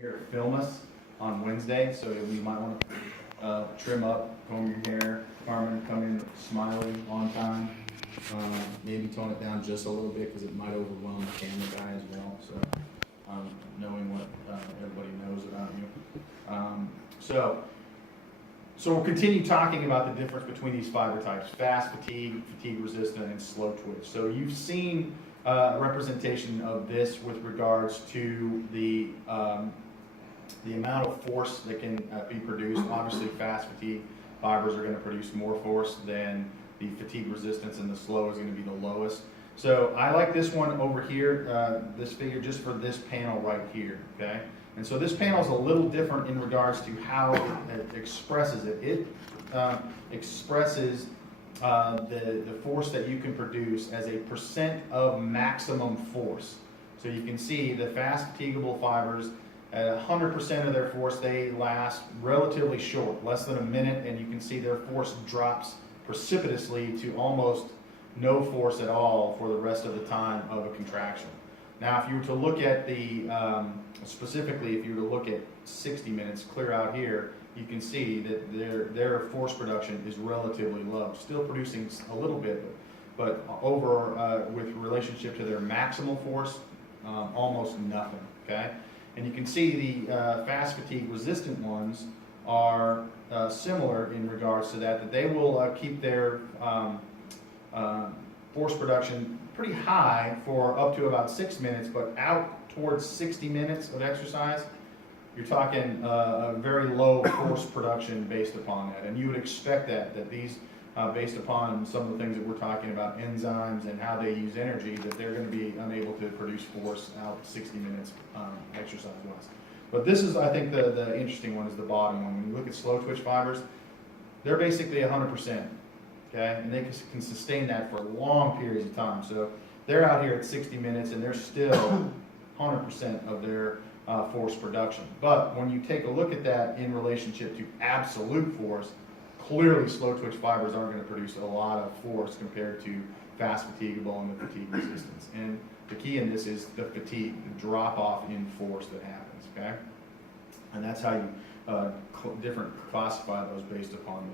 here to film us on Wednesday, so you might want to trim up, comb your hair. Carmen, come in smiley, on time. Maybe tone it down just a little bit because it might overwhelm the camera guy as well. So knowing what everybody knows about you. So we'll continue talking about the difference between these fiber types: fast fatigue, fatigue resistant, and slow twitch. So you've seen a representation of this with regards to the amount of force that can be produced. Obviously, fast fatigue fibers are going to produce more force than the fatigue resistance, and the slow is going to be the lowest. So I like this one over here, this figure, just for this panel right here, okay? And so this panel is a little different in regards to how it expresses it. It expresses the force that you can produce as a percent of maximum force. So you can see the fast fatigable fibers, at 100% of their force, they last relatively short, less than a minute, and you can see their force drops precipitously to almost no force at all for the rest of the time of a contraction. Now, if you were to look at the, specifically if you were to look at 60 minutes clear out here, you can see that their force production is relatively low, still producing a little bit, but over, with relationship to their maximal force, almost nothing, okay? And you can see the fast fatigue resistant ones are similar in regards to that they will keep their force production pretty high for up to about 6 minutes, but out towards 60 minutes of exercise, you're talking a very low force production based upon that. And you would expect that these, based upon some of the things that we're talking about, enzymes and how they use energy, that they're going to be unable to produce force out 60 minutes exercise-wise. But this is, I think, the interesting one is the bottom one. When you look at slow twitch fibers, they're basically 100%, okay? And they can sustain that for long periods of time. So they're out here at 60 minutes and they're still 100% of their force production. But when you take a look at that in relationship to absolute force, clearly slow twitch fibers aren't going to produce a lot of force compared to fast fatigable and the fatigue resistance. And the key in this is the fatigue, the drop off in force that happens, okay? And that's how you classify those based upon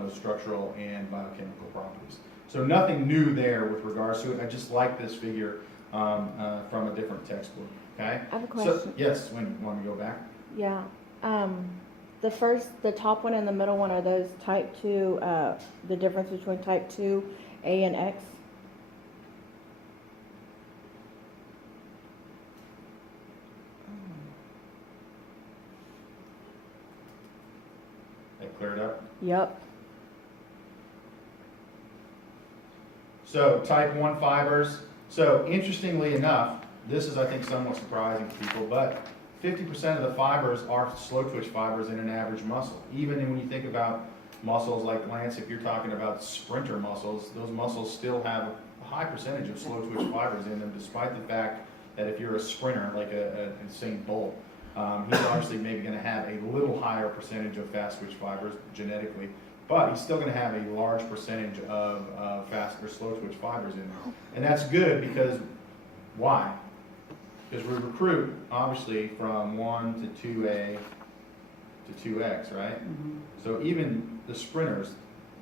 those structural and biochemical properties. So nothing new there with regards to it. I just like this figure from a different textbook, okay? I have a question. So, yes, when you want to go back? Yeah. The top one and the middle one, are those type 2, the difference between type 2, A and X? That cleared up? Yep. So type 1 fibers. So interestingly enough, this is, I think, somewhat surprising to people, but 50% of the fibers are slow twitch fibers in an average muscle. Even when you think about muscles like Lance, if you're talking about sprinter muscles, those muscles still have a high percentage of slow twitch fibers in them, despite the fact that if you're a sprinter, like a Usain Bolt, he's obviously maybe going to have a little higher percentage of fast twitch fibers genetically, but he's still going to have a large percentage of fast or slow twitch fibers in there. And that's good because, why? Because we recruit, obviously, from 1 to 2A to 2X, right? Mm-hmm. So even the sprinters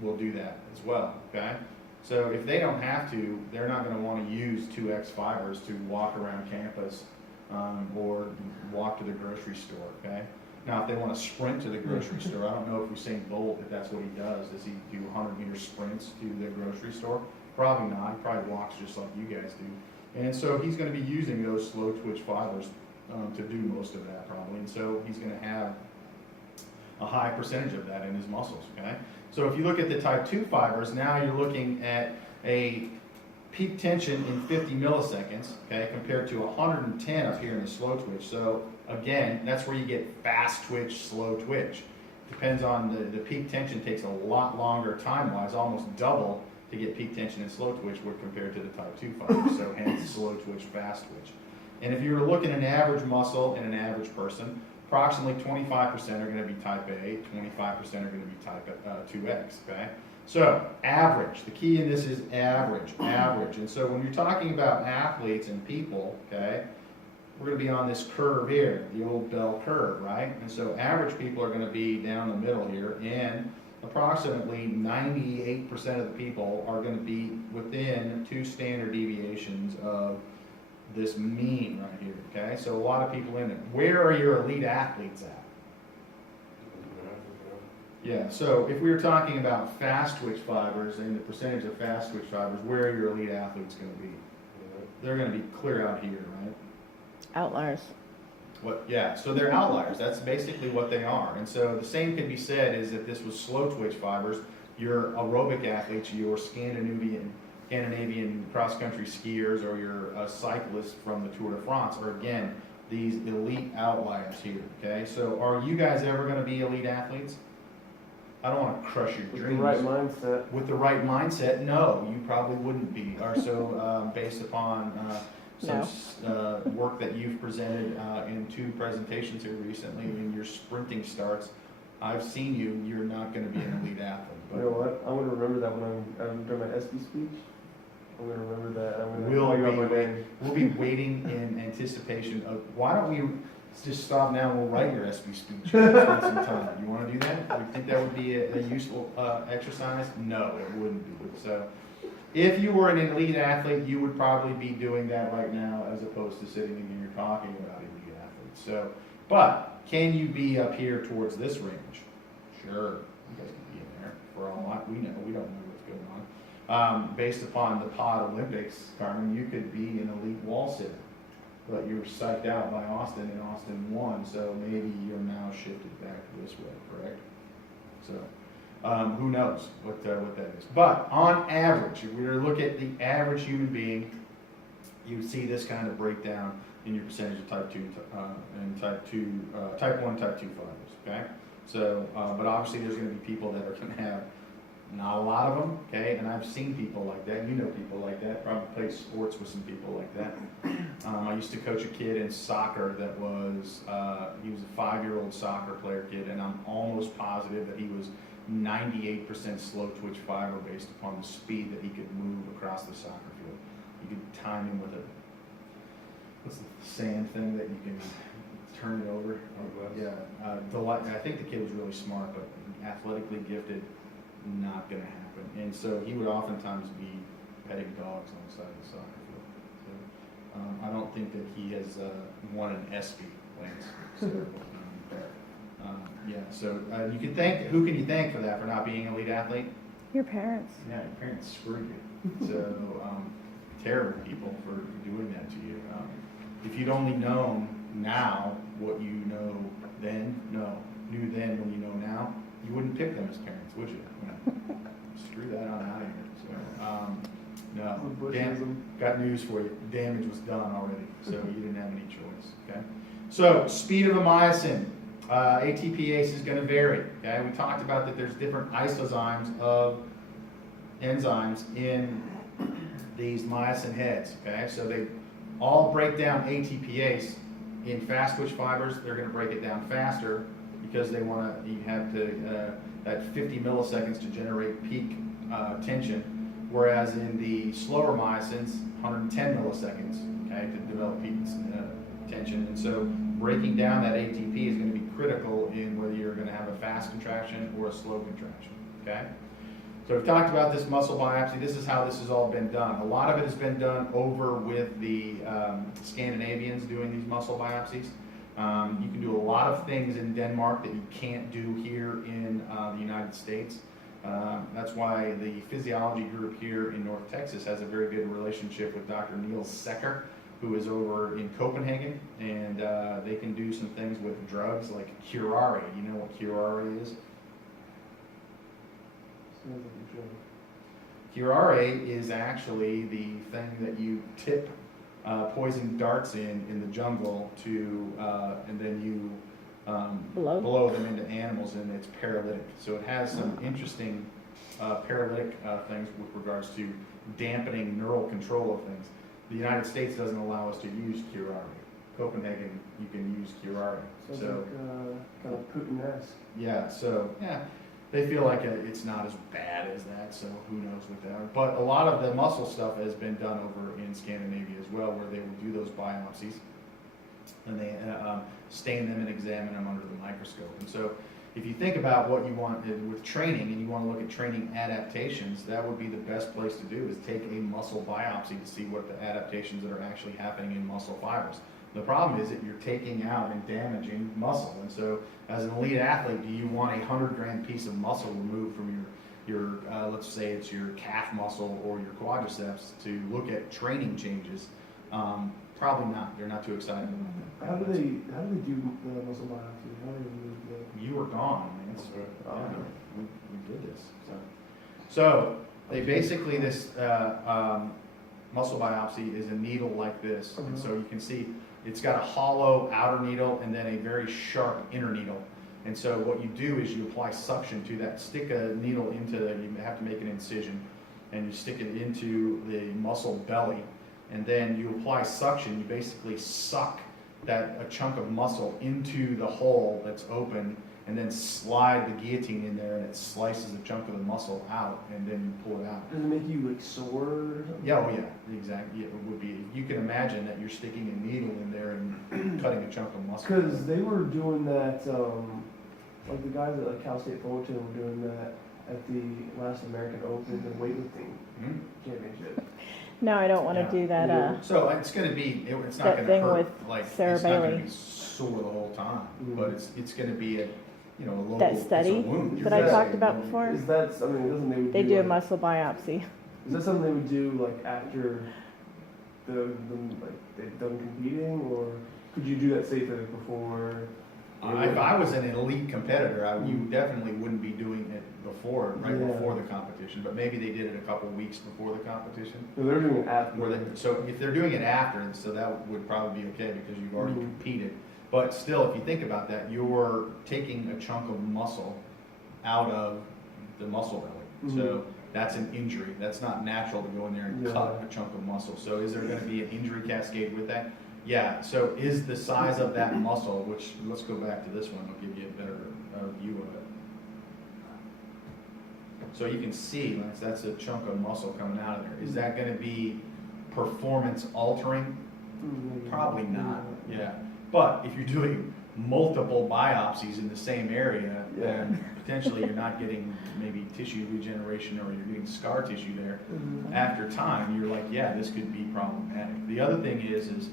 will do that as well, okay? So if they don't have to, they're not going to want to use 2X fibers to walk around campus or walk to the grocery store, okay? Now, if they want to sprint to the grocery store, I don't know if Usain Bolt, if that's what he does. Does he do 100-meter sprints to the grocery store? Probably not. He probably walks just like you guys do. And so he's going to be using those slow twitch fibers to do most of that probably. And so he's going to have a high percentage of that in his muscles, okay? So if you look at the type 2 fibers, now you're looking at a peak tension in 50 milliseconds, okay, compared to 110 up here in the slow twitch. So again, that's where you get fast twitch, slow twitch. Depends on the peak tension takes a lot longer time-wise, almost double to get peak tension and slow twitch would compared to the type 2 fibers, so hence slow twitch, fast twitch. And if you were to look at an average muscle in an average person, approximately 25% are going to be type A, 25% are going to be type 2X, okay? So average, the key in this is average. And so when you're talking about athletes and people, okay, we're gonna be on this curve here, the old bell curve, right? And so average people are gonna be down the middle here, and approximately 98% of the people are gonna be within 2 standard deviations of this mean right here, okay? So a lot of people in it. Where are your elite athletes at? Yeah, so if we were talking about fast twitch fibers and the percentage of fast twitch fibers, where are your elite athletes gonna be? They're gonna be clear out here, right? Outliers. Yeah, so they're outliers. That's basically what they are. And so the same could be said is that this was slow twitch fibers. Your aerobic athletes, your Scandinavian cross-country skiers, or your cyclists from the Tour de France are, again, these elite outliers here, okay? So are you guys ever going to be elite athletes? I don't want to crush your With dreams. the right mindset. With the right mindset, no, you probably wouldn't be. Or so based upon some work that you've presented in 2 presentations here recently in your sprinting starts, I've seen you, you're not going to be an elite athlete. But You know what? I'm gonna remember that when I'm doing my SB speech. I'm gonna remember that. I'm gonna We'll call you out be by name. We'll be waiting in anticipation of, why don't we just stop now and we'll write your SB speech and spend some time. You want to do that? Do you think that would be a useful exercise? No, it wouldn't be. So if you were an elite athlete, you would probably be doing that right now as opposed to sitting in here talking about elite athletes. So, but can you be up here towards this range? Sure, you guys can be in there for all we know. We don't know what's going on. Based upon the Pod Olympics, Carmen, you could be an elite wall sitter, but you were psyched out by Austin, and Austin won, so maybe you're now shifted back this way, correct? So, who knows what that is. But on average, if we were to look at the average human being, you would see this kind of breakdown in your percentage of type 2 and type 1, type 2 fibers, okay? So, but obviously there's going to be people that are going to have not a lot of them, okay? And I've seen people like that. You know people like that. Probably played sports with some people like that. I used to coach a kid in soccer that was, he was a 5-year-old soccer player kid, and I'm almost positive that he was 98% slow twitch fiber based upon the speed that he could move across the soccer field. You could time him with what's the sand thing that you can turn it over? Yeah, I think the kid was really smart, but athletically gifted, not going to happen. And so he would oftentimes be petting dogs on the side of the soccer field. So I don't think that he has won an ESPY, Lance. So, yeah, so you can thank, who can you thank for that, for not being an elite athlete? Your parents. Yeah, your parents screwed you. So terrible people for doing that to you. If you'd only known now what you know then, knew then when you know now, you wouldn't pick them as parents, would you? Screw that on out of here. So, no, got news for you. Damage was done already, so you didn't have any choice. Okay. So, speed of a myosin. ATPase is going to vary. Okay, we talked about that. There's different isozymes of enzymes in these myosin heads. Okay, so they all break down ATPase in fast twitch fibers. They're going to break it down faster because they want to. You have to that 50 milliseconds to generate peak tension, whereas in the slower myosins, 110 milliseconds. Okay, to develop peak tension, and so breaking down that ATP is going to be critical in whether you're going to have a fast contraction or a slow contraction. Okay. So we've talked about this muscle biopsy. This is how this has all been done. A lot of it has been done over with the Scandinavians doing these muscle biopsies. You can do a lot of things in Denmark that you can't do here in the United States. That's why the physiology group here in North Texas has a very good relationship with Dr. Niels Secker, who is over in Copenhagen, and they can do some things with drugs like curare. You know what curare is? Curare is actually the thing that you tip poison darts in the jungle to, and then you blow them into animals, and it's paralytic. So it has some interesting paralytic things with regards to dampening neural control of things. The United States doesn't allow us to use curare. Copenhagen, you can use curare. Sounds so like kind of Putin-esque. yeah, so yeah. They feel like it's not as bad as that, so who knows what they are. But a lot of the muscle stuff has been done over in Scandinavia as well, where they will do those biopsies. and they stain them and examine them under the microscope. And so if you think about what you want with training and you want to look at training adaptations, that would be the best place to do is take a muscle biopsy to see what the adaptations that are actually happening in muscle fibers. The problem is that you're taking out and damaging muscle. And so as an elite athlete, do you want a 100-gram piece of muscle removed from your let's say it's your calf muscle or your quadriceps to look at training changes? Probably not. They're not too excited about How that. do they do the muscle biopsy? How do they remove the? You were gone, man. So, Oh, yeah, okay. we did this. So they basically, this muscle biopsy is a needle like this. And so you can see it's got a hollow outer needle and then a very sharp inner needle. And so what you do is you apply suction to that, stick a needle into, you have to make an incision, and you stick it into the muscle belly, and then you apply suction. You basically suck a chunk of muscle into the hole that's open, and then slide the guillotine in there, and it slices a chunk of the muscle out, and then you pull it out. Does it make you like sore or something? Yeah, oh yeah, exactly. Yeah, it would be. You can imagine that you're sticking a needle in there and cutting a chunk of muscle. Because they were doing that, like the guys at like Cal State Fullerton were doing that at the last American Open, the weightlifting Mhm. championship. No, I don't want to Yeah. do that, So it's going to be, it's not That going thing to hurt, with like, Sarah it's not going to Bailey. be sore the whole time, Mhm. but it's going to be a, you know, a local, that it's a study wound. that You're I talked basically about wounding. before. Is that, I mean, doesn't they would They do do a like, muscle biopsy. is that something they would do like after the like they've done competing, or could you do that say before? If I was an elite competitor, you definitely wouldn't be doing it right Yeah. before the competition, but maybe they did it a couple weeks before the competition. No, they're doing it after. So if they're doing it after, so that would probably be okay because you've already Mhm. competed. But still, if you think about that, you're taking a chunk of muscle out of the muscle belly. Mhm. So that's an injury. That's not natural to go in there and Yeah. cut a chunk of muscle. So is there going to be an injury cascade with that? Yeah. So is the size of that muscle, which let's go back to this one, I'll give you a better view of it. So you can see that's a chunk of muscle coming out of there. Is that going to be performance altering? Mhm. Probably not, yeah. But if you're doing multiple biopsies in the same area, then potentially you're not getting maybe tissue regeneration or you're getting scar tissue there. Mhm. After time, you're like, yeah, this could be problematic. The other thing is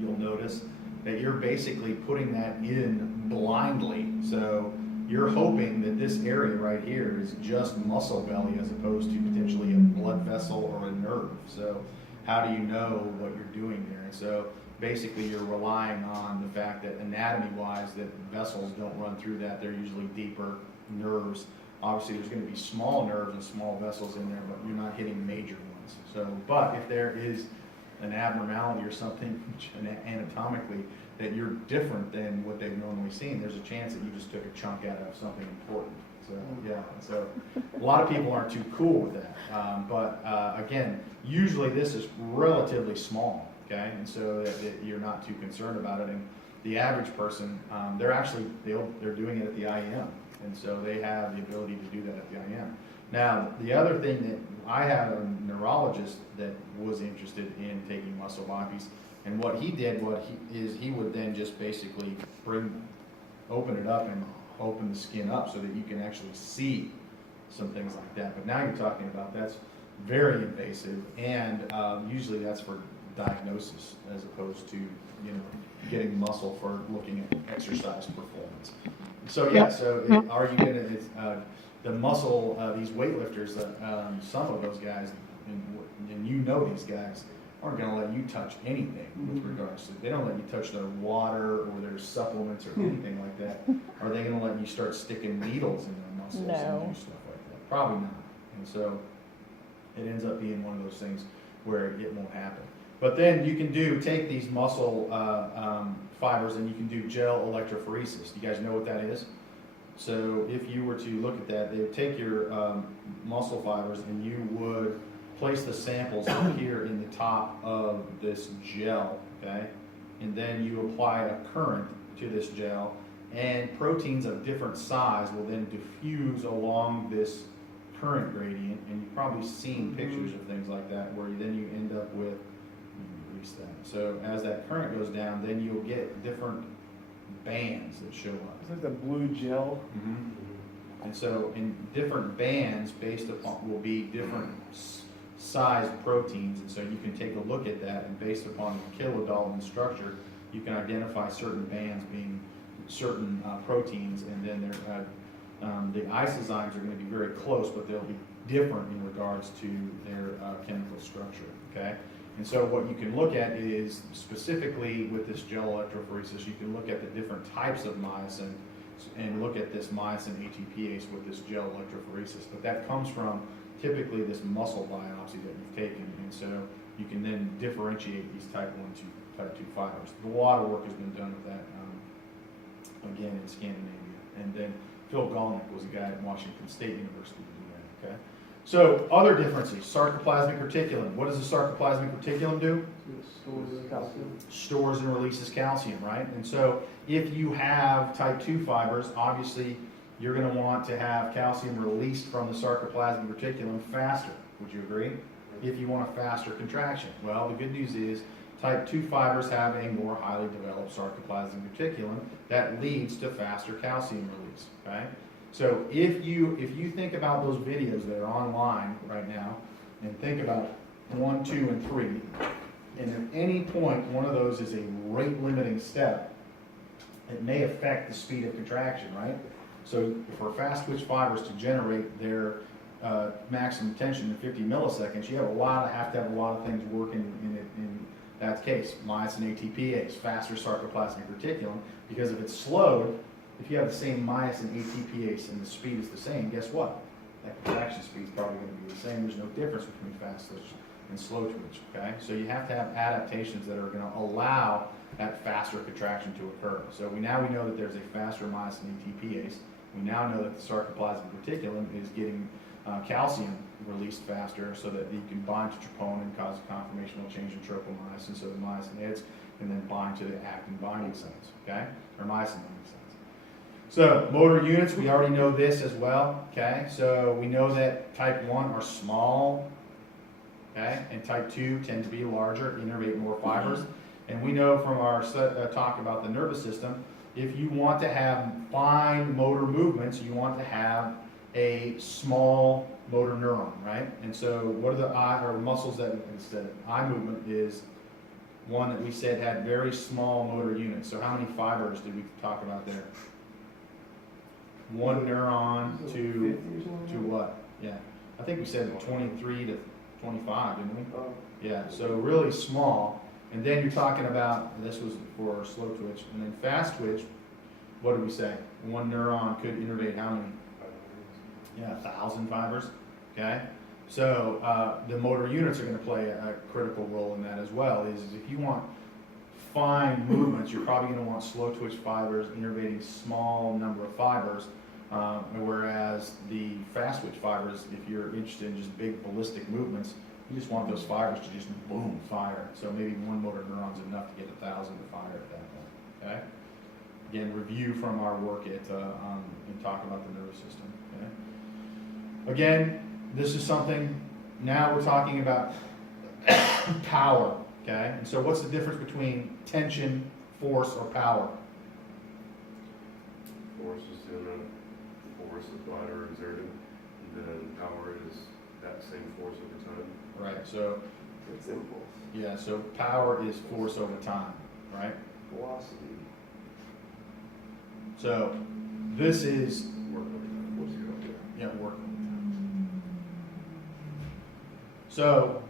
you'll notice that you're basically putting that in blindly. So you're hoping that this area right here is just muscle belly as opposed to potentially a blood vessel or a nerve. So how do you know what you're doing there? And so basically you're relying on the fact that anatomy-wise that vessels don't run through that. They're usually deeper nerves. Obviously there's going to be small nerves and small vessels in there, but you're not hitting major ones. So, but if there is an abnormality or something anatomically that you're different than what they've normally seen, there's a chance that you just took a chunk out of something important. So yeah, so a lot of people aren't too cool with that. But again, usually this is relatively small, okay, and so that you're not too concerned about it. And the average person, they're doing it at the IM, and so they have the ability to do that at the IM. Now, the other thing that I had a neurologist that was interested in taking muscle biopsies, and what he did, he would then just basically open it up and open the skin up so that you can actually see some things like that. But now you're talking about that's very invasive, and usually that's for diagnosis as opposed to getting muscle for looking at exercise performance. So yeah, are you going to the muscle, these weightlifters, some of those guys, and these guys, aren't going to let you touch anything with regards to, they don't let you touch their water or their supplements or anything like that. Are they going to let you start sticking needles in their muscles No. and do stuff like that? Probably not. And so it ends up being one of those things where it won't happen. But then you can take these muscle fibers and you can do gel electrophoresis. Do you guys know what that is? So if you were to look at that, they would take your muscle fibers and you would place the samples here in the top of this gel, okay? And then you apply a current to this gel, and proteins of different size will then diffuse along this current gradient, and you've probably seen pictures of things like that where then you end up with release that. So as that current goes down, then you'll get different bands that show up. It's like the blue gel. And so in different bands based upon will be different sized proteins, and so you can take a look at that, and based upon the kilodalton structure, you can identify certain bands being certain proteins, and then the isozymes are going to be very close, but they'll be different in regards to their chemical structure, okay? And so what you can look at is, specifically with this gel electrophoresis, you can look at the different types of myosin and look at this myosin ATPase with this gel electrophoresis. But that comes from typically this muscle biopsy that you've taken, and so you can then differentiate these type 1, type 2 fibers. A lot of work has been done with that, again, in Scandinavia. And then Phil Galnick was a guy at Washington State University to do that, okay? So, other differences, sarcoplasmic reticulum. What does the sarcoplasmic reticulum do? It stores the calcium. Stores and releases calcium, right? And so, if you have type 2 fibers, obviously, you're going to want to have calcium released from the sarcoplasmic reticulum faster. Would you agree? If you want a faster contraction. Well, the good news is type 2 fibers have a more highly developed sarcoplasmic reticulum that leads to faster calcium release, okay? So if you think about those videos that are online right now, and think about 1, 2, and 3, and at any point one of those is a rate limiting step, it may affect the speed of contraction, right? So for fast twitch fibers to generate their maximum tension in 50 milliseconds, you have to have a lot of things working in that case. Myosin ATPase, faster sarcoplasmic reticulum, because if it's slowed, if you have the same myosin ATPase and the speed is the same, guess what? That contraction speed is probably going to be the same. There's no difference between fast twitch and slow twitch, okay? So you have to have adaptations that are going to allow that faster contraction to occur. So we know that there's a faster myosin ATPase. We now know that the sarcoplasmic reticulum is getting calcium released faster, so that you can bind to troponin and cause a conformational change in tropomyosin, so the myosin hits and then bind to the actin binding sites, okay? Or myosin binding sites. So motor units, we already know this as well, okay? So we know that type 1 are small, okay? And type 2 tend to be larger, innervate more fibers. And we know from our talk about the nervous system, if you want to have fine motor movements, you want to have a small motor neuron, right? And so what are the eye or muscles that, instead of eye movement, is one that we said had very small motor units. So how many fibers did we talk about there? One neuron to what? Yeah, I think we said 23 to 25, didn't we? Yeah, so really small. And then you're talking about, this was for slow twitch, and then fast twitch, what did we say? One neuron could innervate how many? Yeah, 1,000 fibers, okay? So the motor units are going to play a critical role in that as well, is if you want fine movements, you're probably going to want slow twitch fibers innervating small number of fibers, whereas the fast twitch fibers, if you're interested in just big ballistic movements, you just want those fibers to just boom, fire. So maybe one motor neuron is enough to get 1,000 to fire at that point, okay? Again, review from our work and talk about the nervous system, okay? Again, this is something, now we're talking about power, okay? And so what's the difference between tension, force, or power? Force is in a force that's not or exerted, and then power is that same force over time. Right, so, It's impulse. yeah, so power is force over time, right? Velocity. So, this is, Work over time. What's your idea? yeah, work over time. So,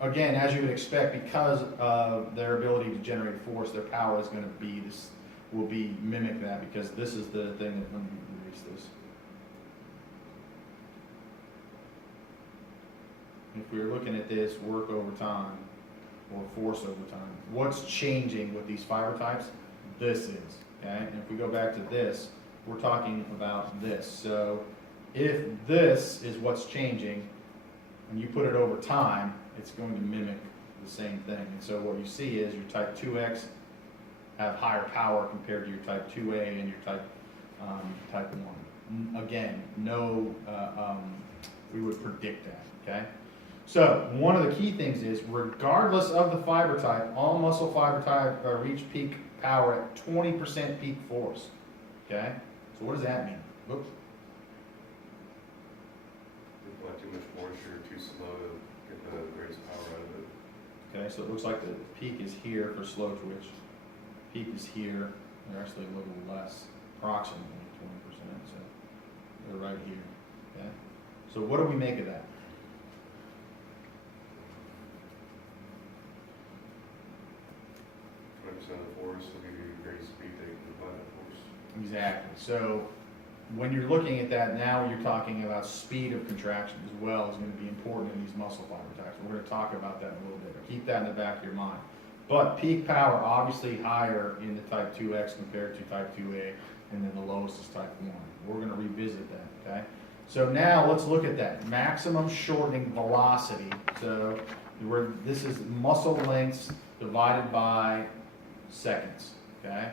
again, as you would expect, because of their ability to generate force, their power is going to be this, will be mimic that, because this is the thing that, let me erase this. If we were looking at this work over time, or force over time, what's changing with these fiber types? This is, okay? And if we go back to this, we're talking about this. So if this is what's changing, and you put it over time, it's going to mimic the same thing. And so what you see is your type 2X have higher power compared to your type 2A and your type 1. Again, no, we would predict that, okay? So one of the key things is, regardless of the fiber type, all muscle fiber type reach peak power at 20% peak force. Okay? So what does that mean? Whoops. If you apply too much force, you're too slow to get the greatest power out of it. Okay, so it looks like the peak is here for slow twitch. Peak is here. They're actually a little less, approximately 20%. So they're right here. Okay? So what do we make of that? 20% of the force will give you the greatest speed that you can apply that force. Exactly. So when you're looking at that, now you're talking about speed of contraction as well is going to be important in these muscle fiber types. We're going to talk about that in a little bit. Keep that in the back of your mind. But peak power obviously higher in the type 2X compared to type 2A, and then the lowest is type 1. We're going to revisit that, okay? So now let's look at that. Maximum shortening velocity. So this is muscle lengths divided by seconds, okay?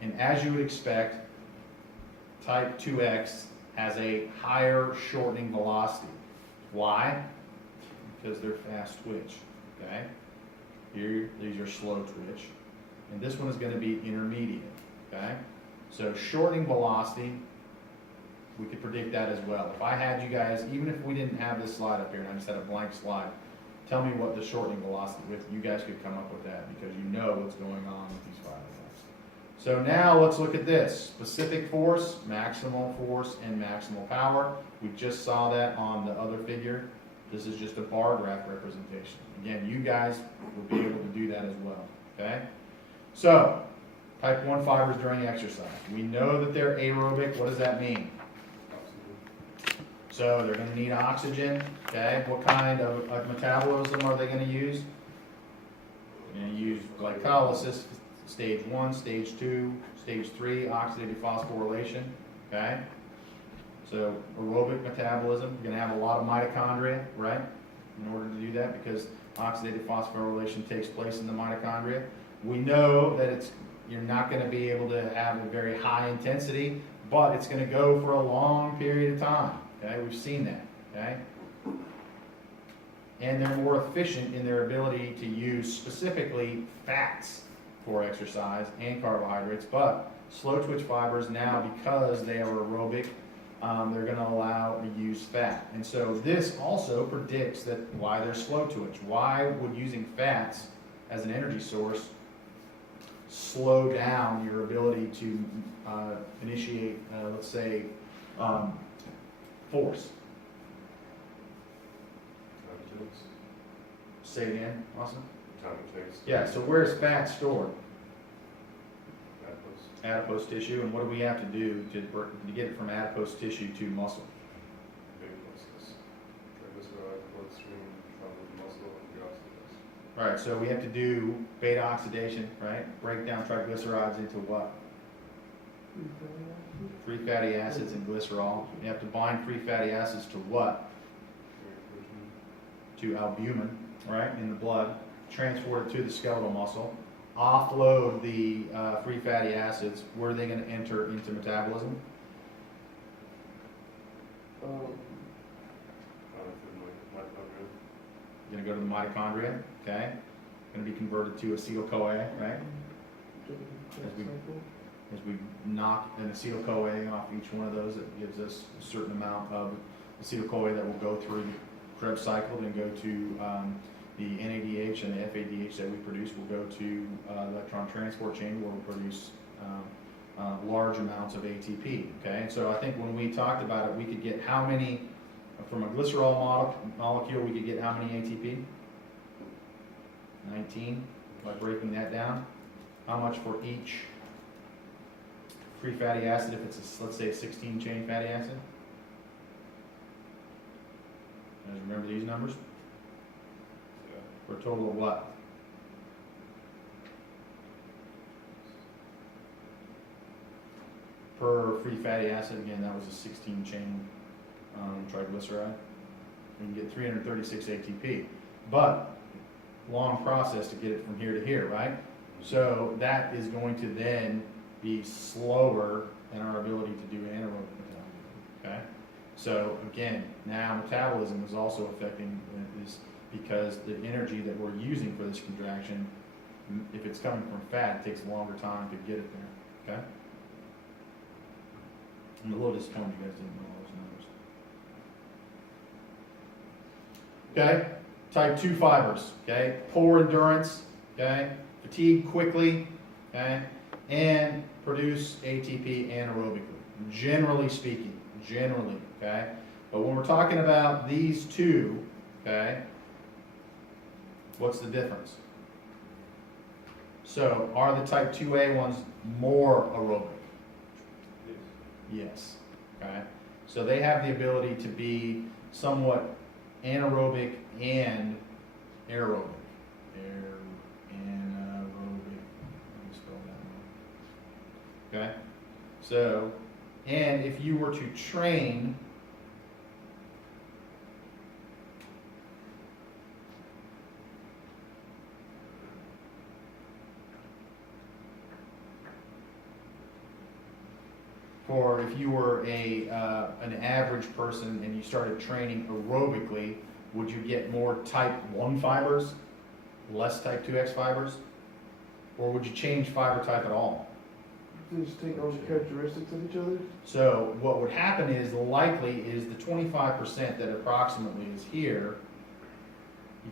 And as you would expect, type 2X has a higher shortening velocity. Why? Because they're fast twitch, okay? Here, these are slow twitch. And this one is going to be intermediate, okay? So shortening velocity, we could predict that as well. If I had you guys, even if we didn't have this slide up here and I just had a blank slide, tell me what the shortening velocity with, you guys could come up with that because you know what's going on with these fiber types. So now let's look at this. Specific force, maximal force, and maximal power. We just saw that on the other figure. This is just a bar graph representation. Again, you guys will be able to do that as well, okay? So, type 1 fibers during exercise. We know that they're aerobic. What does that mean? So they're going to need oxygen, okay? What kind of metabolism are they going to use? They're going to use glycolysis, stage 1, stage 2, stage 3, oxidative phosphorylation, okay? So aerobic metabolism, you're going to have a lot of mitochondria, right? In order to do that, because oxidative phosphorylation takes place in the mitochondria. We know that you're not going to be able to have a very high intensity, but it's going to go for a long period of time. Okay, we've seen that. Okay, and they're more efficient in their ability to use specifically fats for exercise and carbohydrates. But slow twitch fibers now, because they are aerobic, they're going to allow to use fat. And so this also predicts that why they're slow twitch. Why would using fats as an energy source slow down your ability to initiate, let's say, force? Time it takes. Say it again, Austin? Time it takes. Yeah, so where's fat stored? Adipose. Adipose tissue, and what do we have to do to get it from adipose tissue to muscle? Big process. Triglyceride, bloodstream, travel to muscle, and deoxidase. All right, so we have to do beta oxidation, right? Break down triglycerides into what? Free fatty acids and glycerol. You have to bind free fatty acids to what? To albumin, right, in the blood. Transport it to the skeletal muscle. Offload the free fatty acids. Where are they going to enter into metabolism? Going to go to the mitochondria, okay? Going to be converted to acetyl-CoA, right? As we knock an acetyl-CoA off each one of those, it gives us a certain amount of acetyl-CoA that will go through the Krebs cycle and go to the NADH and the FADH that we produce will go to electron transport chain where we'll produce large amounts of ATP, okay? And so I think when we talked about it, we could get how many, from a glycerol molecule, we could get how many ATP? 19, by breaking that down. How much for each free fatty acid if it's, let's say, a 16-chain fatty acid? Guys remember these numbers? For a total of what? Per free fatty acid, again, that was a 16-chain triglyceride. You can get 336 ATP, but long process to get it from here to here, right? So that is going to then be slower than our ability to do anaerobic metabolism, okay? So again, now metabolism is also affecting this because the energy that we're using for this contraction, if it's coming from fat, it takes a longer time to get it there, okay? I'm a little disappointed you guys didn't know all those numbers. Okay, type 2 fibers, okay? Poor endurance, okay? Fatigue quickly, okay? And produce ATP anaerobically, generally speaking, okay? But when we're talking about these two, okay, what's the difference? So are the type 2A ones more aerobic? Yes, okay? So they have the ability to be somewhat anaerobic and aerobic. Anaerobic, let me spell that one. Okay? So, and if you were to train or if you were an average person and you started training aerobically, would you get more type 1 fibers, less type 2X fibers? Or would you change fiber type at all? Just take all the characteristics of each other? So what would happen is, likely is the 25% that approximately is here,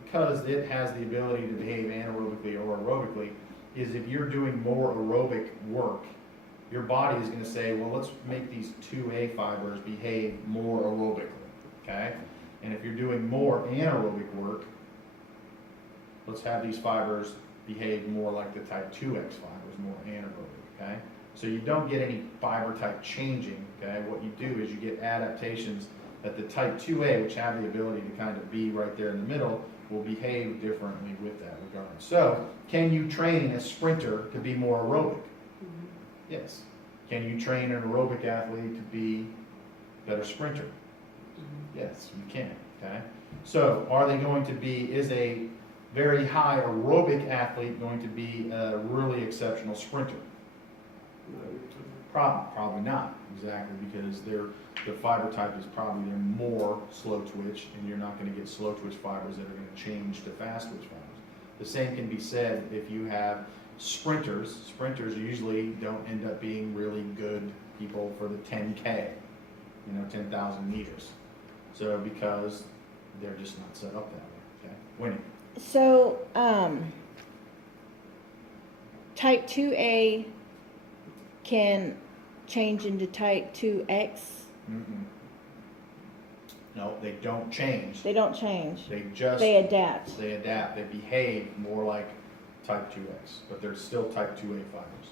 because it has the ability to behave anaerobically or aerobically, is if you're doing more aerobic work, your body is going to say, well, let's make these 2A fibers behave more aerobically, okay? And if you're doing more anaerobic work, let's have these fibers behave more like the type 2X fibers, more anaerobic, okay? So you don't get any fiber type changing, okay? What you do is you get adaptations that the type 2A, which have the ability to kind of be right there in the middle, will behave differently with that regard. So, can you train a sprinter to be more aerobic? Yes. Can you train an aerobic athlete to be a better sprinter? Yes, you can, okay? So, are they going to be, is a very high aerobic athlete going to be a really exceptional sprinter? Probably not, exactly, because the fiber type is probably they're more slow twitch, and you're not going to get slow twitch fibers that are going to change to fast twitch fibers. The same can be said if you have sprinters. Sprinters usually don't end up being really good people for the 10K, 10,000 meters. So because they're just not set up that way, okay? Winnie? So, type 2A can change into type 2X. No, they don't change. They don't change. They adapt. They adapt. They behave more like type 2X, but they're still type 2A fibers.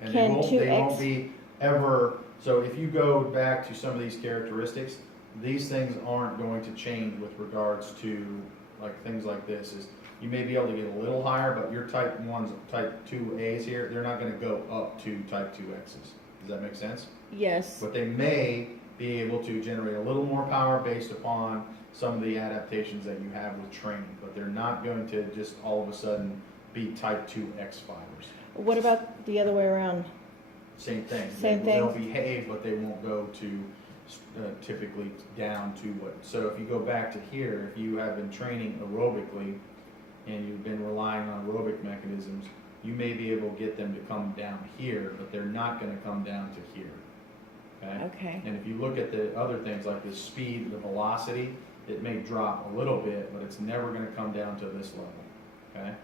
And Can they won't 2X be ever, so if you go back to some of these characteristics, these things aren't going to change with regards to like things like this. Is you may be able to get a little higher, but your type 1s, type 2As here, they're not going to go up to type 2Xs. Does that make sense? Yes. But they may be able to generate a little more power based upon some of the adaptations that you have with training, but they're not going to just all of a sudden be type 2X fibers. What about the other way around? Same thing. Same They'll thing. behave, but they won't go to typically down to what. So if you go back to here, if you have been training aerobically and you've been relying on aerobic mechanisms, you may be able to get them to come down here, but they're not going to come down to here. Okay? Okay. And if you look at the other things like the speed, the velocity, it may drop a little bit, but it's never going to come down to this level. Okay?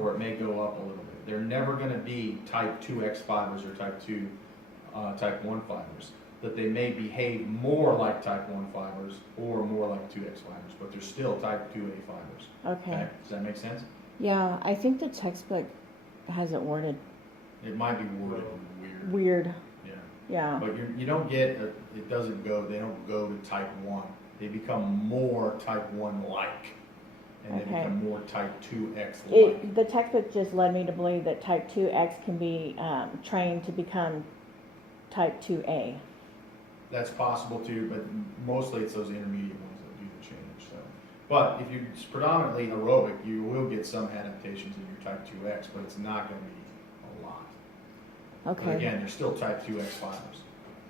Or it may go up a little bit. They're never going to be type 2X fibers or type 1 fibers. That they may behave more like type 1 fibers or more like 2X fibers, but they're still type 2A fibers. Okay. Does that make sense? Yeah, I think the textbook has it worded It might be worded weird. weird. Yeah. Yeah. But you don't get, it doesn't go, they don't go to type 1. They become more type 1 like. And they Okay. become more type 2X like. The textbook just led me to believe that type 2X can be trained to become type 2A. That's possible too, but mostly it's those intermediate ones that do the change. So, but if you're predominantly aerobic, you will get some adaptations in your type 2X, but it's not going to be a lot. Okay. But again, they're still type 2X fibers.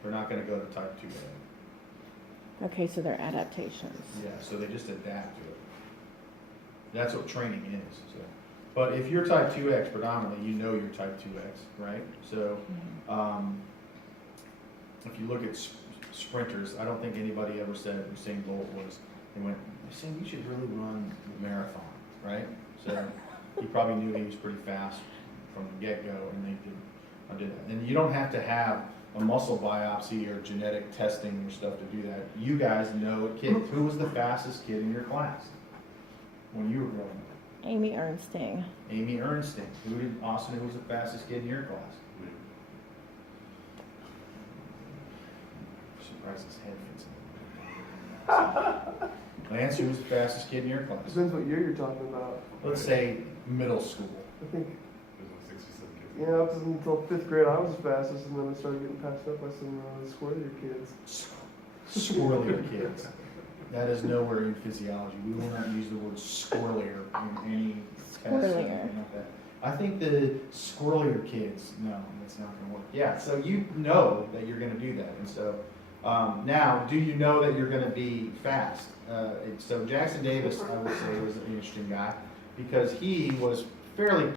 They're not going to go to type 2A. Okay, so they're adaptations. Yeah, so they just adapt to it. That's what training is, so. But if you're type 2X predominantly, you know you're type 2X, right? So, if you look at sprinters, I don't think anybody ever said Usain Bolt was, they went, Usain, you should really run the marathon, right? So, he probably knew he was pretty fast from the get-go, and I did that. And you don't have to have a muscle biopsy or genetic testing or stuff to do that. You guys know kids. Who was the fastest kid in your class when you were growing up? Amy Ernsting. Amy Ernsting. Austin, who was the fastest kid in your class? Surprised his head fits in. Lance, who was the fastest kid in your class? Depends what year you're talking about. Let's say middle school. I think, There's like 67 kids. yeah, up until 5th grade, I was the fastest, and then I started getting passed up by some squirrelier kids. Squirrelier kids. That is nowhere in physiology. We will not use the word squirrelier in any test or Squirrelier. anything like that. I think the squirrelier kids, no, that's not gonna work. Yeah, so you know that you're gonna do that, and so, now, do you know that you're gonna be fast? So Jackson Davis, I would say, was an interesting guy, because he was fairly